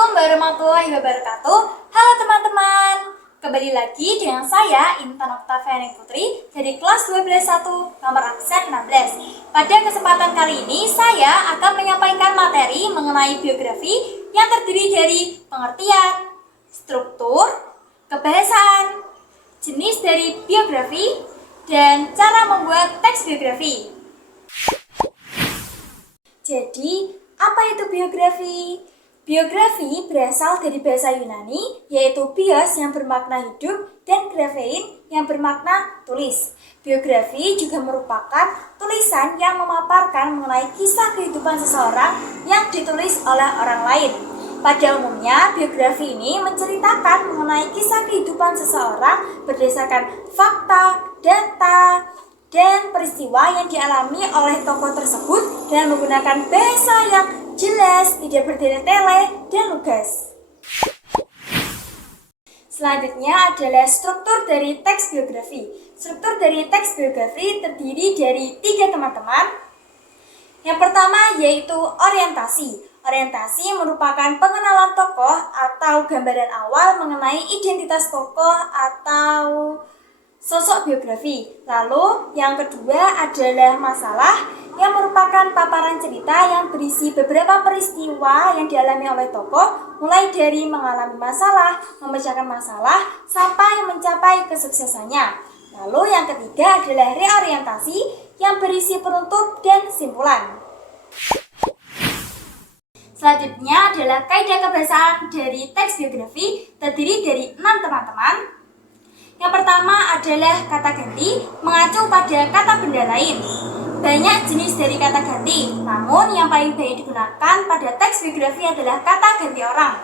Assalamualaikum warahmatullahi wabarakatuh. Halo teman-teman, kembali lagi dengan saya Intan Oktaviani Putri dari kelas 12.1 nomor absen 16. Pada kesempatan kali ini saya akan menyampaikan materi mengenai biografi yang terdiri dari pengertian, struktur, kebahasaan, jenis dari biografi, dan cara membuat teks biografi. Jadi, apa itu biografi? Biografi berasal dari bahasa Yunani, yaitu bios yang bermakna hidup dan graphein yang bermakna tulis. Biografi juga merupakan tulisan yang memaparkan mengenai kisah kehidupan seseorang yang ditulis oleh orang lain. Pada umumnya, biografi ini menceritakan mengenai kisah kehidupan seseorang berdasarkan fakta, data, dan peristiwa yang dialami oleh tokoh tersebut dengan menggunakan bahasa yang jelas, tidak bertele-tele, dan lugas. Selanjutnya adalah struktur dari teks biografi. Struktur dari teks biografi terdiri dari 3 teman-teman. Yang pertama yaitu orientasi. Orientasi merupakan pengenalan tokoh atau gambaran awal mengenai identitas tokoh atau sosok biografi. Lalu yang kedua adalah masalah, yang merupakan paparan cerita yang berisi beberapa peristiwa yang dialami oleh tokoh, mulai dari mengalami masalah, memecahkan masalah, sampai mencapai kesuksesannya. Lalu yang ketiga adalah reorientasi, yang berisi penutup dan simpulan. Selanjutnya adalah kaidah kebahasaan dari teks biografi, terdiri dari 6 teman-teman. Yang pertama adalah kata ganti, mengacu pada kata benda lain. Banyak jenis dari kata ganti, namun yang paling banyak digunakan pada teks biografi adalah kata ganti orang.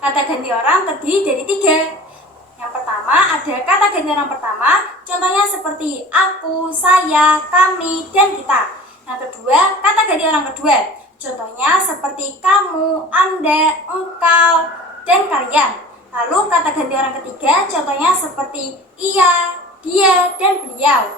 Kata ganti orang terdiri dari 3. Yang pertama ada kata ganti orang pertama, contohnya seperti aku, saya, kami, dan kita. Yang kedua, kata ganti orang kedua, contohnya seperti kamu, anda, engkau, dan kalian. Lalu kata ganti orang ketiga, contohnya seperti ia, dia, dan beliau.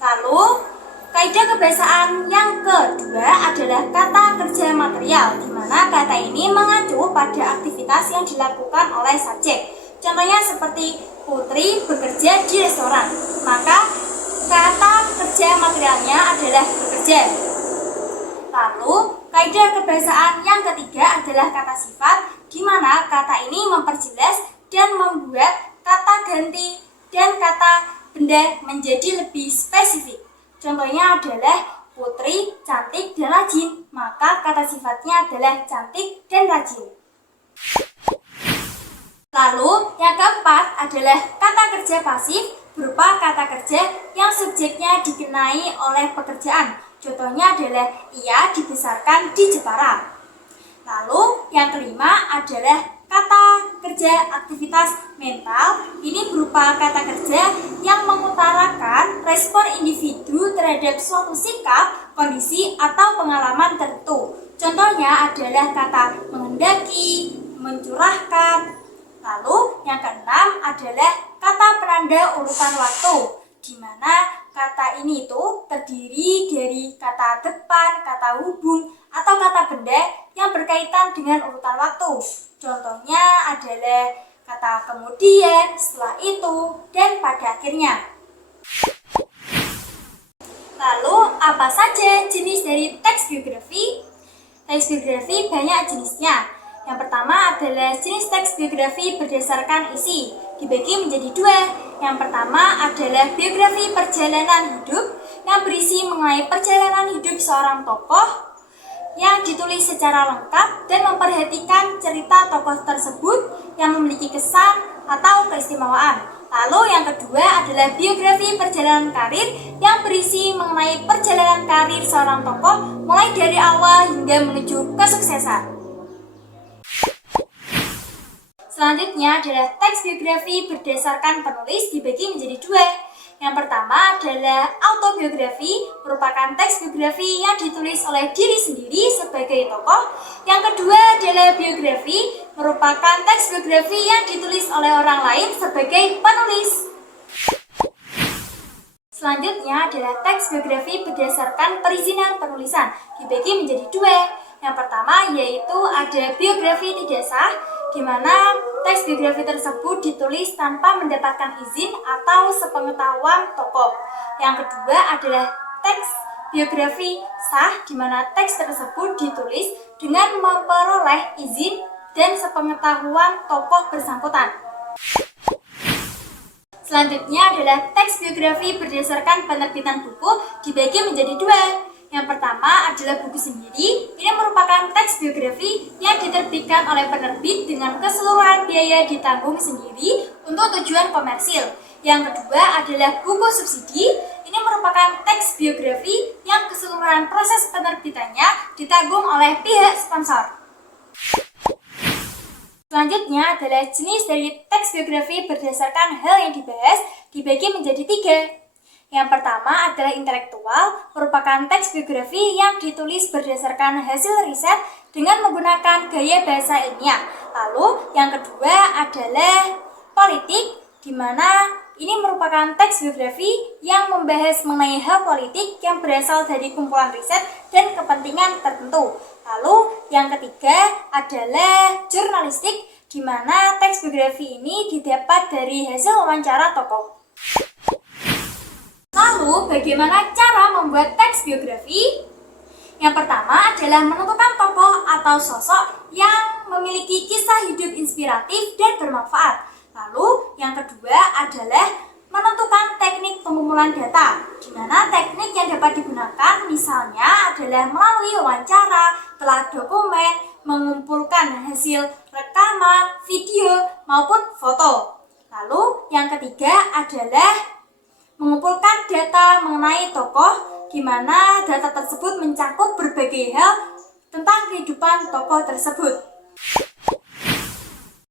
Lalu kaidah kebahasaan yang kedua adalah kata kerja material, di mana kata ini mengacu pada aktivitas yang dilakukan oleh subjek. Contohnya seperti Putri bekerja di restoran, maka kata kerja materialnya adalah bekerja. Lalu kaidah kebahasaan yang ketiga adalah kata sifat, di mana kata ini memperjelas dan membuat kata ganti dan kata benda menjadi lebih spesifik. Contohnya adalah Putri cantik dan rajin, maka kata sifatnya adalah cantik dan rajin. Lalu yang keempat adalah kata kerja pasif, berupa kata kerja yang subjeknya dikenai oleh pekerjaan. Contohnya adalah ia dibesarkan di Jepara. Lalu yang kelima adalah kata kerja aktivitas mental. Ini berupa kata kerja yang mengutarakan respon individu terhadap suatu sikap, kondisi, atau pengalaman tertentu. Contohnya adalah kata menghendaki, mencurahkan. Lalu yang keenam adalah kata penanda urutan waktu, di mana kata ini terdiri dari kata depan, kata hubung, atau kata benda yang berkaitan dengan urutan waktu. Contohnya adalah kata kemudian, setelah itu, dan pada akhirnya. Lalu apa saja jenis dari teks biografi? Teks biografi banyak jenisnya. Yang pertama adalah jenis teks biografi berdasarkan isi, dibagi menjadi 2. Yang pertama adalah biografi perjalanan hidup, yang berisi mengenai perjalanan hidup seorang tokoh yang ditulis secara lengkap dan memperhatikan cerita tokoh tersebut yang memiliki kesan atau keistimewaan. Lalu yang kedua adalah biografi perjalanan karir, yang berisi mengenai perjalanan karir seorang tokoh mulai dari awal hingga menuju kesuksesan. Selanjutnya adalah teks biografi berdasarkan penulis, dibagi menjadi 2. Yang pertama adalah autobiografi, merupakan teks biografi yang ditulis oleh diri sendiri sebagai tokoh. Yang kedua adalah biografi, merupakan teks biografi yang ditulis oleh orang lain sebagai penulis. Selanjutnya adalah teks biografi berdasarkan perizinan penulisan, dibagi menjadi 2. Yang pertama yaitu ada biografi tidak sah, di mana teks biografi tersebut ditulis tanpa mendapatkan izin atau sepengetahuan tokoh. Yang kedua adalah teks biografi sah, di mana teks tersebut ditulis dengan memperoleh izin dan sepengetahuan tokoh bersangkutan. Selanjutnya adalah teks biografi berdasarkan penerbitan buku dibagi menjadi dua. Yang pertama adalah buku sendiri. Ini merupakan teks biografi yang diterbitkan oleh penerbit dengan keseluruhan biaya ditanggung sendiri untuk tujuan komersil. Yang kedua adalah buku subsidi. Ini merupakan teks biografi yang keseluruhan proses penerbitannya ditanggung oleh pihak sponsor. Selanjutnya adalah jenis dari teks biografi berdasarkan hal yang dibahas dibagi menjadi tiga. Yang pertama adalah intelektual, merupakan teks biografi yang ditulis berdasarkan hasil riset dengan menggunakan gaya bahasa ilmiah. Lalu yang kedua adalah politik, di mana ini merupakan teks biografi yang membahas mengenai hal politik yang berasal dari kumpulan riset dan kepentingan tertentu. Lalu yang ketiga adalah jurnalistik, di mana teks biografi ini didapat dari hasil wawancara tokoh. Lalu, bagaimana cara membuat teks biografi? Yang pertama adalah menentukan tokoh atau sosok yang memiliki kisah hidup inspiratif dan bermanfaat. Lalu, yang kedua adalah menentukan teknik pengumpulan data, di mana teknik yang dapat digunakan misalnya adalah melalui wawancara, telah dokumen, mengumpulkan hasil rekaman, video, maupun foto. Lalu, yang ketiga adalah mengumpulkan data mengenai tokoh, di mana data tersebut mencakup berbagai hal tentang kehidupan tokoh tersebut.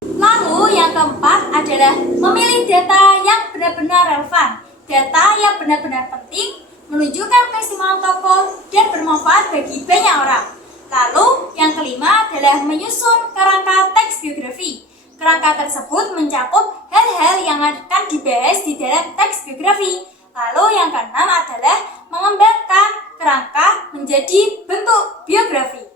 Lalu yang keempat adalah memilih data yang benar-benar relevan, data yang benar-benar penting, menunjukkan keistimewaan tokoh dan bermanfaat bagi banyak orang. Lalu yang kelima adalah menyusun kerangka teks biografi. Kerangka tersebut mencakup hal-hal yang akan dibahas di dalam teks biografi. Lalu yang keenam adalah mengembangkan kerangka menjadi bentuk biografi.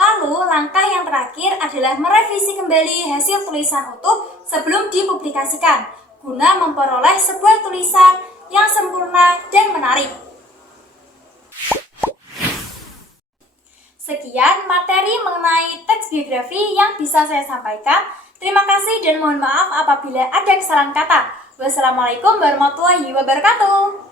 Lalu langkah yang terakhir adalah merevisi kembali hasil tulisan utuh sebelum dipublikasikan, guna memperoleh sebuah tulisan yang sempurna dan menarik. Sekian materi mengenai teks biografi yang bisa saya sampaikan. Terima kasih dan mohon maaf apabila ada kesalahan kata. Wassalamualaikum warahmatullahi wabarakatuh.